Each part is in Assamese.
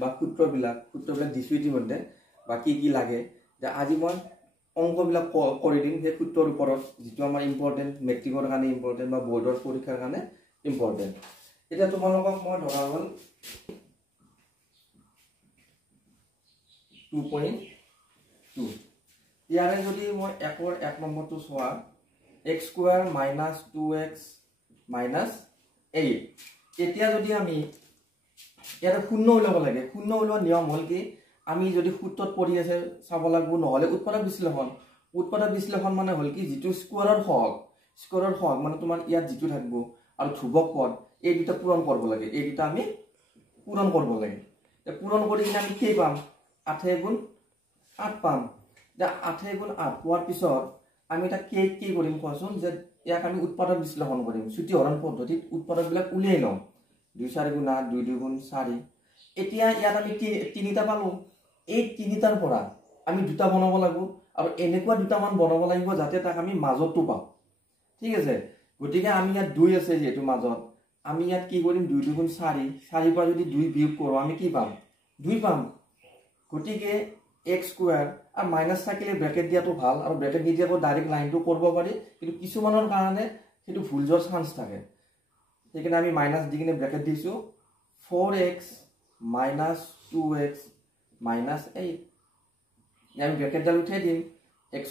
বা সূত্ৰবিলাক দিছো ইতিমধ্যে বা কি লাগে যে আজি মই অংকবিলাক কৰি দিম সেই সূত্ৰৰ ওপৰত যেটো আমাৰ ইম্পৰ্টেন্ট মেট্ৰিকৰ কাৰণে ইম্পৰ্টেন্ট বা বোৰ্ডৰ পৰীক্ষাৰ কাৰণে ইম্পৰ্টেন্ট এটা তোমালোকক মই ধৰা হল 2.2 ইয়াৰে যদি মই একৰ 1 নম্বৰটো সোৱা x² - 2x - 8 এতিয়া যদি আমি ইয়াৰে শূন্য উলাব লাগে শূন্য উলোৱা নিয়ম হল কি আমি যদি সূত্ৰত পঢ়ি আছে চাব লাগব নহলে উৎপাদক বিশ্লেষণ মানে হল কি যেটো স্কোয়াৰৰ সহগ মানে তোমাৰ ইয়াত যেটো থাকিব আৰু ধ্ৰুবক পদ এই দুটা পূৰণ কৰিব লাগে এই দুটা আমি পূৰণ কৰিব লাগে পূৰণ কৰি কিনে আমি কি পাম 8 * 8 পাম যে 8 * 8 পোৱাৰ পিছত আমি এটা কি কৰিম কোৱাচোন যে ইয়াক আমি উৎপাদক বিশ্লেষণ কৰিম ছুটি হৰণ পদ্ধতিত উৎপাদকবিলাক উলিয়াই লম 2 * 4 * 8 2 2 * 4 এতিয়া ইয়াত আমি তিনিটা পালো এই তিনিটাৰ পৰা আমি দুটা বনাব লাগিব আৰু এনেকুৱা দুটা মান বনাব লাগিব যাতে তাক আমি মাজতটো পাও ঠিক আছে গতিকে আমি ইয়াত 2 আছে যেটো মাজত আমি ইয়াত কি কৰিম 2 2 * 4 4 পৰা যদি 2 বিয়োগ কৰো আমি কি পাম 2 পাম গতিকে x² আৰু মাইনাস থাকিলে ব্ৰেকেট দিয়াটো ভাল আৰু ব্ৰেকেট নিদিয়াকৈ ডাইৰেক্ট লাইনটো কৰিব পাৰি কিন্তু কিছুমানৰ কাৰণে সেইটো ভুল যোৱাৰ চান্স থাকে সেইকাৰণে আমি মাইনাস দি কিনে ব্ৰেকেট দিছো 4x - 2x - 8 আমি ব্ৰেকেট ডাল উঠাই দিম x²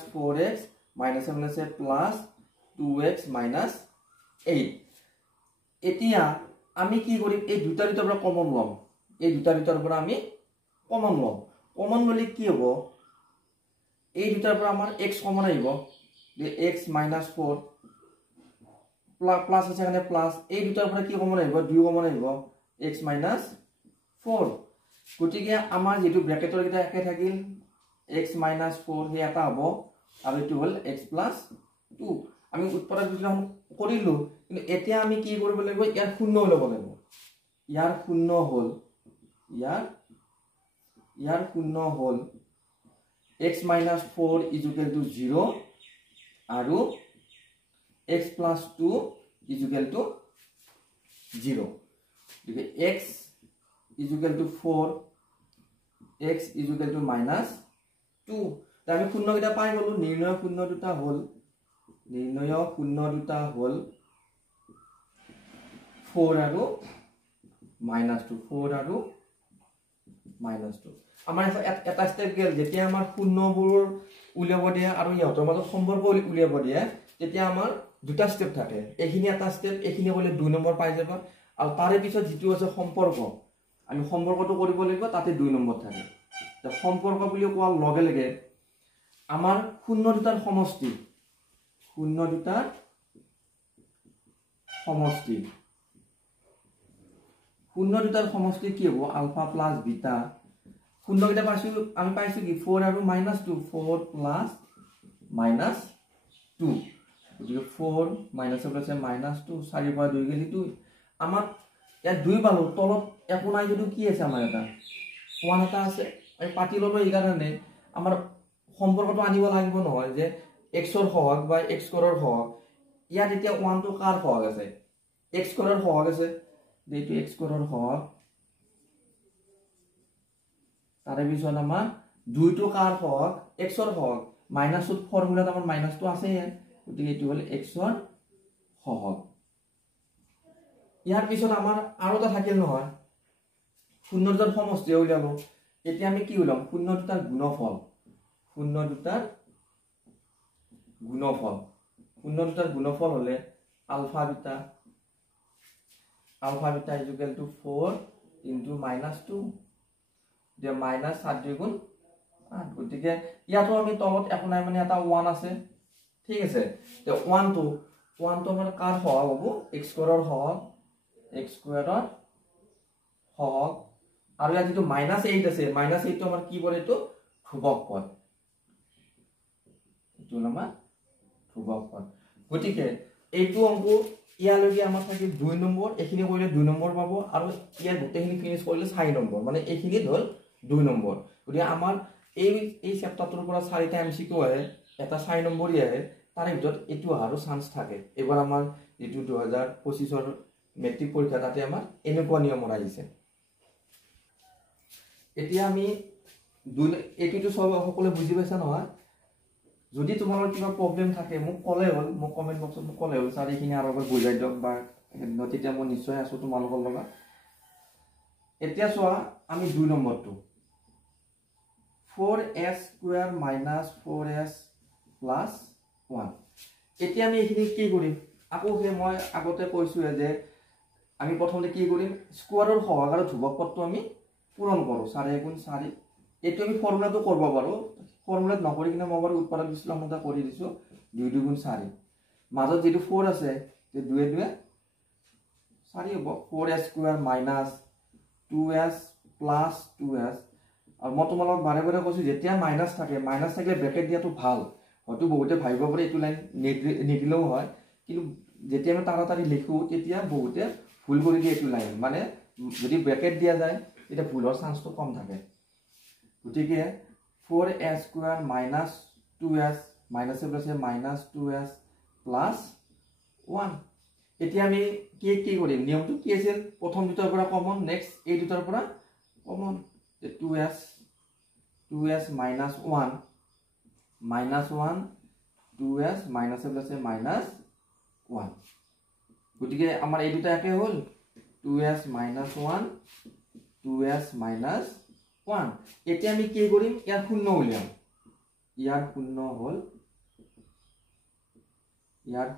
- 4x - 7 প্লাস 2x - 8 এতিয়া আমি কি কৰিম এই দুটাৰ পৰা কমন লম এই দুটাৰ পৰা আমি কমন লম কমন ললে কি হ'ব এই দুটাৰ পৰা আমাৰ x কমন আহিব যে x - 4 প্লাস আছে কাৰণে প্লাস এই দুটাৰ পৰা কি কমন আহিব 2 কমন আহিব x - 4 গতিকে আমাৰ যেটো ব্ৰেকেটৰ এটা একে থাকিল x - 4 হে এটা হ'ব আৰু এটো হল x + 2 আমি উৎপাদক বিশ্লেষণ কৰিলো কিন্তু এতিয়া আমি কি কৰিব লাগিব ইয়াৰ শূন্য লব লাগিব ইয়াৰ শূন্য হল x - 4 = 0 আৰু x + 2 = 0 গতিকে x = 4 x = -2 আমি শূন্য কেইটা পাই গলো নিৰ্ণয় শূন্য দুটা হল 4 আৰু -2 আমাৰ এটা স্টেপ গেল যেতিয়া আমাৰ শূন্যবোৰ উলিয়াব দিয়া আৰু ইহঁতৰ মাজত সম্পৰ্ক উলিয়াব দিয়া তেতিয়া আমাৰ দুটা স্টেপ থাকে এইখিনি এটা স্টেপ এইখিনি কৰিলে 2 নম্বৰ পাই যাবা আৰু তাৰে পিছত যেটো আছে সম্পৰ্ক আমি সম্পৰ্কটো কৰিব লাগিব তাতে 2 নম্বৰ থাকে তে সম্পৰ্ক বুলি কোৱাৰ লগে লগে আমাৰ শূন্য দুটাৰ সমষ্টি কি হ'ব আলফা প্লাস বিটা শূন্য কেইটা পাইছো আমি পাইছো কি 4 আৰু -2 4 প্লাস -2 গতিকে 4 মাইনাস আছে -2 4 পৰা 2 গলি 2 আমাৰ ইয়াত 2 পালো তলত একো নাই যদি কি আছে আমাৰ এটা 1 এটা আছে আমি পাতি ললো এই কাৰণে আমাৰ সম্পৰ্কটো আনিব লাগিব নহয় যে x ৰ সহগ বা x² ৰ সহগ ইয়াত এতিয়া 1 টো কাৰ সহগ আছে x² ৰ সহগ আছে যেটো x² ৰ সহগ তাৰে পিছত আমাৰ 2 টো কাৰ সহগ x ৰ সহগ মাইনাসত ফৰ্মুলাত আমাৰ মাইনাসটো আছে গতিকে এটো হল x ৰ সহগ ইয়াৰ পিছত আমাৰ আৰু এটা থাকিল নহয় শূন্য দুটাৰ সমষ্টি উলিয়াব এতিয়া আমি কি উলাম শূন্য দুটাৰ গুণফল হলে আলফা বিটা = 4 * -2 যে -7 গুণ 8 গতিকে ইয়াতো আমি তলত একো নাই মানে এটা 1 আছে ঠিক আছে তে 1 টো আমাৰ কাৰ সহগ হ'ব x² ৰ সহগ আৰু ইয়াত যেটো -8 আছে -8 টো আমাৰ কি পৰে এটো ধ্ৰুবক পদ গতিকে এইটো অংক ইয়ালৈকে আমাৰ থাকে 2 নম্বৰ এখিনি কৰিলে 2 নম্বৰ পাবো আৰু ইয়াৰ গোটেইখিনি ফিনিশ কৰিলে 4 নম্বৰ মানে এইখিনি হল 2 নম্বৰ গতিকে আমাৰ এই চেপ্টাৰটোৰ পৰা 4টা এমসিকিউ আহে এটা 4 নম্বৰই আহে তাৰে ভিতৰত এটো আহাৰো চান্স থাকে এবাৰ আমাৰ যেটো 2025 ৰ মেট্ৰিক পৰীক্ষা তাতে আমাৰ এনেকুৱা নিয়ম আহিছে এতিয়া আমি এইটো সব সকলে বুজি পাইছা নহয় যদি তোমালোকৰ কিবা প্ৰবলেম থাকে মোক ক'লে হ'ল মোক কমেন্ট বক্সত মোক ক'লে হ'ল স্যাৰ এইখিনি আৰু এবাৰ বুজাই দিয়ক বা তেতিয়া মই নিশ্চয় আছো তোমালোকৰ লগত এতিয়া চোৱা আমি 2 নম্বৰটো 4s square minus 4s plus 1 এতিয়া আমি এইখিনি কি কৰিম আকৌ হে মই আগতে কৈছো যে আমি প্ৰথমতে কি কৰিম স্কয়াৰৰ সহগ আৰু ধ্ৰুৱক পদটো আমি পূৰণ কৰো 4 গুণ 4 এইটো আমি ফৰ্মুলাটো কৰিব পাৰো ফৰ্মুলাত নকৰি কিনে মই বাৰু উৎপাদক বিশ্লেষণটা কৰি দিছো 2 2 গুণ 4 মাজত যেটো 4 আছে তে 2 2 4 হ'ব 4s square minus 2s plus 2s আৰু মই তোমালোকক বাৰে বাৰে কৈছো যেতিয়া মাইনাস থাকিলে ব্ৰেকেট দিয়াটো ভাল হয়তো বহুতে ভাবিব পাৰে এইটো লাইন নিদিলেও হয় কিন্তু যেতিয়া আমি তাড়াতাড়ি লিখো তেতিয়া বহুতে ভুল কৰি দিয়ে এইটো লাইন মানে যদি ব্ৰেকেট দিয়া যায় এটা ভুলৰ চান্সটো কম থাকে গতিকে 4s স্কয়াৰ মাইনাস 2s মাইনাসে প্লাসে মাইনাস 2s প্লাস 1 এতিয়া আমি কি কৰিম নিয়মটো কি আছিল প্ৰথম দুটাৰ পৰা কমন নেক্সট এই দুটাৰ পৰা common 2s minus 1 2s minus প্লাসে minus 1 গতিকে আমাৰ এই দুটা একে হ'ল 2s minus 1 2s minus 1 এতিয়া আমি কি কৰিম ইয়াৰ শূন্য উলিয়াম ইয়াৰ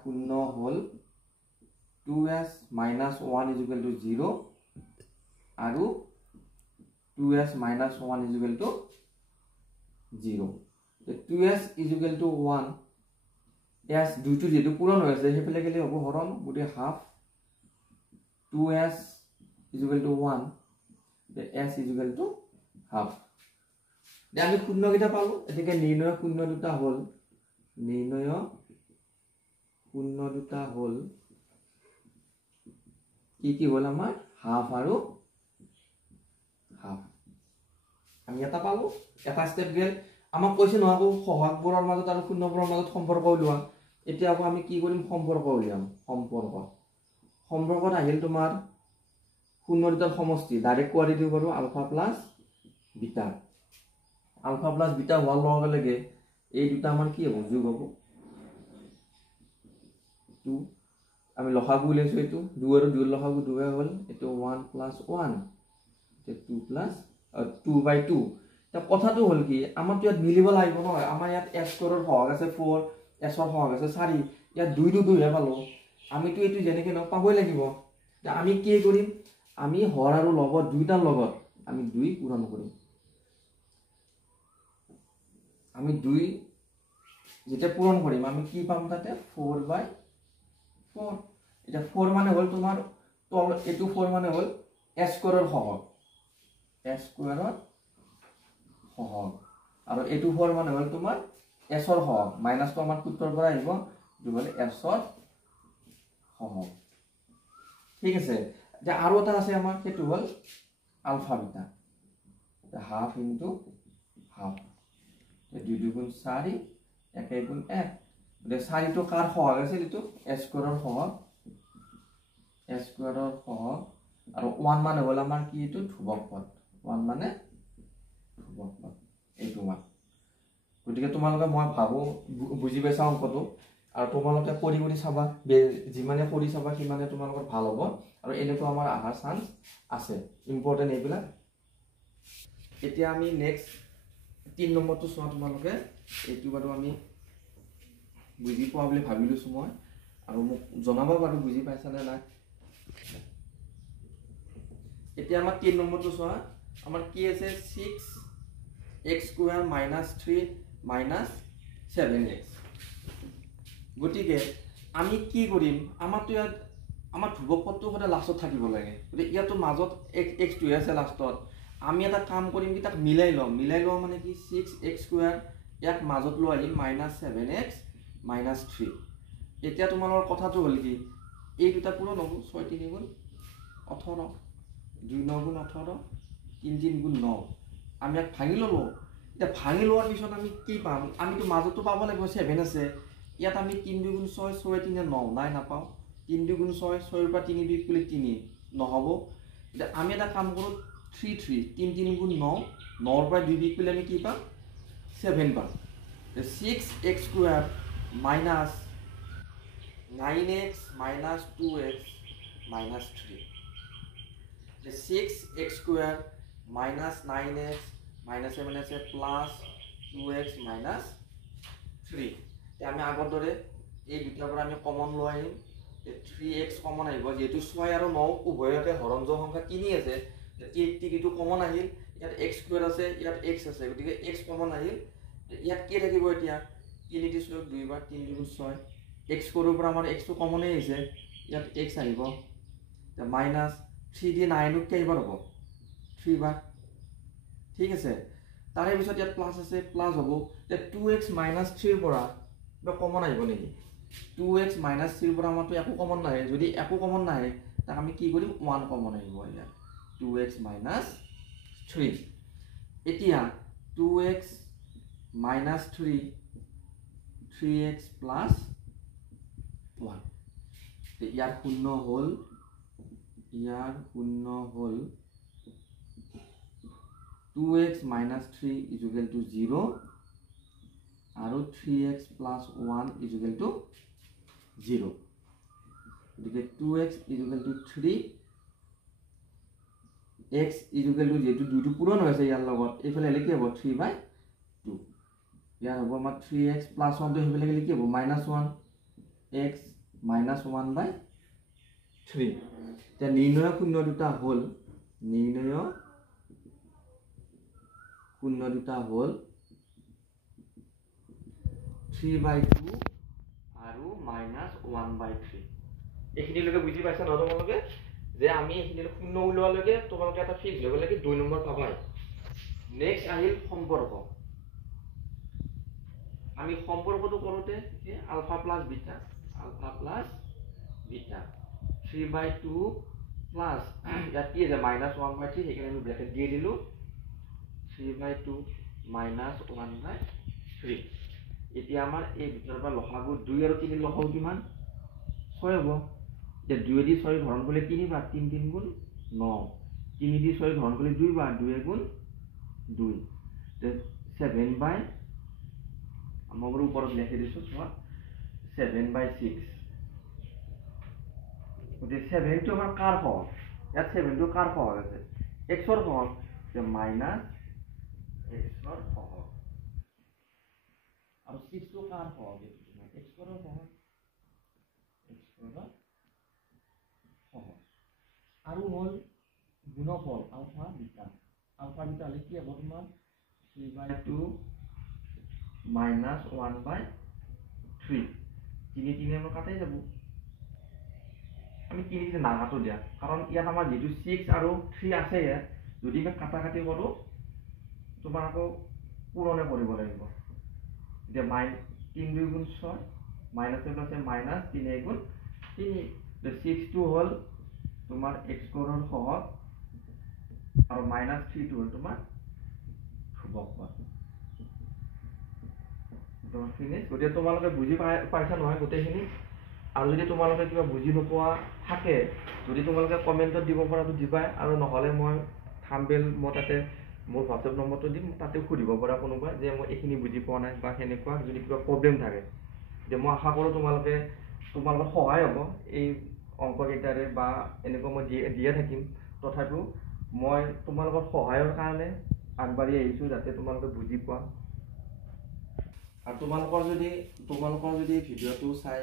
শূন্য হ'ল 2s minus 1 is equal to 0 আৰু 2s minus 1 is equal to 0 2s is equal to 1 s দুটো যেটো পূৰণ হৈ আছে হেফলে গেলে হ'ব হৰণ গুটে half 2s is equal to 1 the s is equal to half দে আমি শূন্য কিটা পালো এদিকে নিৰ্ণয় শূন্য দুটা হ'ল কি হ'ল আমাৰ হাফ আৰু হাফ আমি এটা পালো এটা স্টেপ গেল আমাক কৈছে নহয় আকৌ সহগবোৰৰ মাজত আৰু শূন্যবোৰৰ মাজত সম্পৰ্ক উলিওৱা এতিয়া আকৌ আমি কি কৰিম সম্পৰ্ক উলিয়াম সম্পৰ্কত আহিল তোমাৰ শূন্য দুটাৰ সমষ্টি ডাইৰেক্ট কোৱাৰি দিব পাৰো আলফা প্লাস বিটা হোৱাৰ লগে লগে এই দুটা আমাৰ কি হ'ব যোগ হ'ব 2 আমি লসাগু উলিয়াইছো এইটো 2 আৰু 2 লসাগু 2 হ'ল এটো 1 plus 1 তে 2 plus 2/2 তা কথাটো হল কি আমাৰ তো ইয়াত মিলিব লাগিব নহয় আমাৰ ইয়াত s স্কয়াৰৰ সহগ আছে 4 s ৰ সহগ আছে 4 ইয়াত 2 2 হে পালো আমি তো এইটো জেনেকে ন পাবই লাগিব তা আমি কি কৰিম আমি হৰ আৰু লগত দুইটাৰ লগত আমি 2 পূৰণ কৰিম আমি 2 যেটা পূৰণ কৰিম আমি কি পাম তাতে 4/4 এটা 4 মানে হল তোমাৰ তল এটো 4 মানে হল s স্কয়াৰৰ সহগ আৰু এটো 4 মানে হল তোমাৰ s ৰ সহগ মাইনাস তো আমাৰ সূত্ৰৰ পৰা আহিব দুবলে s ৰ সহগ ঠিক আছে যে আৰু এটা আছে আমাৰ হেতু হল alpha beta half into half 2 2 গুণ 4 1 গুণ 1 যে 4 তো কাৰ সহগ আছে এটো s স্কয়াৰৰ সহগ আৰু 1 মানে হল আমাৰ কি এটো ধ্ৰুৱক পদ 1 মানে ধ্ৰুৱক পদ এইটো মান গতিকে তোমালোকে মই ভাবো বুজি পাইছা অংকটো আৰু তোমালোকে কৰি চাবা যিমানে কৰি চাবা সিমানে তোমালোকৰ ভাল হ'ব আৰু এনেটো আমাৰ আহাৰ চান্স আছে ইম্পৰ্টেন্ট এইবিলা এতিয়া আমি নেক্সট 3 নম্বৰটো চোৱা তোমালোকে এইটো বাৰু আমি বুজি পোৱা বুলি ভাবিলো মই আৰু মোক জনাবা বাৰু বুজি পাইছা নে নাই এতিয়া আমাৰ 3 নম্বৰটো চোৱা আমাৰ কি আছে 6x স্কয়াৰ - 3 - 7x গটিকে আমি কি কৰিম আমাৰটো ইয়াত আমাৰ ধ্ৰুৱক পদটো হতে লাষ্টত থাকিব লাগে গটি ইয়াতো মাজত x টো আছে লাষ্টত আমি এটা কাম কৰিম কি তাক মিলাই লম মানে কি 6x স্কয়াৰ ইয়াক মাজত লৈ আহিম -7x - 3 এতিয়া তোমালোকৰ কথাটো হল কি এই দুটা পূৰণ হ'ব 6 3 গুণ 18 2 9 গুণ 18 3 3 গুণ 9 আমি ইয়াক ভাঙি ললো এটা ভাঙি লোৱাৰ পিছত আমি কি পাম আমি তো মাজতো পাব লাগিব 7 আছে ইয়াত আমি 3 2 গুণ 6 6 3 9 নাই নাপাও 3 2 গুণ 6 6 ৰ পৰা 3 2 গুণ 3 নহব এটা আমি এটা কাম কৰো 3 3 3 3 গুণ 9 9 পৰা 2 বিয়োগ কৰিলে আমি কি পাম 7 পাম 6x square minus 9x minus 2x minus 3 the 6x square minus 9x minus 7x plus 2x minus 3 তে আমি আগৰ দৰে এই দুটাৰ পৰা আমি কমন লৈ আহিম 3x কমন আহিব যেহেতু 6 আৰু 9 উভয়তে হৰণযোগ সংখ্যা তিনি আছে এইটো কমন আহিল ইয়াত x স্কয়ার আছে ইয়াত x আছে গতিকে x কমন আহিল ইয়াত কি থাকিব এতিয়া 3 * 6 2 বাৰ 3 * 6 x কৰৰ পৰা আমাৰ x টো কমনে আহিছে ইয়াত x আহিব তে মাইনাস 3 দি 9 ক কেইবাৰ হ'ব 3 বাৰ ঠিক আছে তাৰে পিছত ইয়াত প্লাস আছে প্লাস হ'ব তে 2x - 3 ৰ পৰা বা কমন আহিব নেকি 2x - 3 ৰ পৰা আমাৰটো একো কমন নাহে যদি একো কমন নাহে তাক আমি কি কৰিম 1 কমন আহিব ইয়াত 2x - 3 এতিয়া 2x - 3 3x plus 1 ইয়াৰ শূন্য হল 2x minus 3 is equal to 0 আৰু 3x plus 1 is equal to 0 গতিকে 2x is equal to 3 x is equal to যেহেতু দুইটো পূৰণ হৈছে ইয়াৰ লগত এইফালে হলে কি হ'ব 3/2 ইয়াৰ হ'ব আমাৰ 3x plus 1 টো হেফালে গলে কি হ'ব -1 x minus 1/3 তে নিৰ্ণয় শূন্য দুটা হল 3/2 আৰু -1/3 এইখিনিলৈকে বুজি পাইছা ন তোমালোকে যে আমি এইখিনি শূন্য উলোৱালৈকে তোমালোকে এটা ফিক্স ল'ব লাগে 2 নম্বৰ পাবাই নেক্সট আহিল সম্পৰ্ক আমি সম্পৰ্কটো কৰোতে আলফা প্লাস বিটা 3/2 প্লাস ইয়াত কি আছে -1/3 সেইকাৰণে আমি ব্ৰেকেট দিয়ে দিলো 3/2 -1/3 এতিয়া আমাৰ এই ভিতৰৰ পৰা লসাগু 2 আৰু 3 লসাগু কিমান 6 হ'ব যে 2 দি 6 হৰণ কৰিলে 3 বাৰ 3 3 গুণ 9 3 দি 6 হৰণ কৰিলে 2 বাৰ 2 গুণ 2 তে 7/, আমাৰ ওপৰত লিখি দিছো 7/6 গতিকে 7 টো আমাৰ কাৰ হল ইয়াত 7 টো কাৰ হল আছে x ৰ হল যে মাইনাস x ৰ হল আৰু 6 টো কাৰ হল x ৰ হল আৰু হল গুণফল আলফা বিটা হলে কি হ'ব তোমাৰ 3/2 -1/3 3 3 আমাৰ কাটাই যাব আমি 3 3 না কাটো দিয়া কাৰণ ইয়াত আমাৰ যেটো 6 আৰু 3 আছে যদি আমি কাটা কাটি কৰো তোমাৰ আকৌ পুৰণে কৰিব লাগিব যে 3 2 গুণ 6 মাইনাস এ আছে মাইনাস 3 গুণ 3 the 6 টো হল তোমাৰ x স্কয়াৰৰ সহগ আৰু -3 টো হল তোমাৰ ধ্ৰুবক পদ ফিনিশ গতিকে তোমালোকে বুজি পাইছা নহয় গোটেইখিনি আৰু যদি তোমালোকে কিবা বুজি নোপোৱা থাকে যদি তোমালোকে কমেন্টত দিব পৰাটো দিবাই আৰু নহলে মই থাম্বনেল মই তাতে মোৰ WhatsApp নম্বৰটো দিম তাতে সুধিব পৰা কোনোবা যে মই এইখিনি বুজি পোৱা নাই বা হেনেকুৱা যদি কিবা প্ৰবলেম থাকে যে মই আশা কৰো তোমালোকৰ সহায় হ'ব এই অংক কেইটাৰে বা এনেকুৱা মই দিয়া থাকিম তথাপিও মই তোমালোকৰ সহায়ৰ কাৰণে আগবাঢ়ি আহিছো যাতে তোমালোকে বুজি পোৱা আৰু তোমালোকৰ যদি ভিডিওটো চাই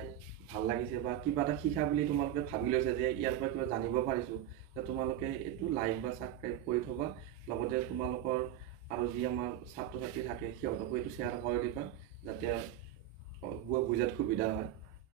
ভাল লাগিছে বা কিবা এটা শিকা বুলি তোমালোকে ভাবি লৈছে যে ইয়াৰ পৰা কিবা জানিব পাৰিছো তে তোমালোকে এটো লাইক বা সাবস্ক্ৰাইব কৰি থবা লগতে তোমালোকৰ আৰু যি আমাৰ ছাত্ৰ ছাত্ৰী থাকে সিহঁতকো এটো শেয়াৰ কৰি দিবা যাতে বুজাত সুবিধা হয়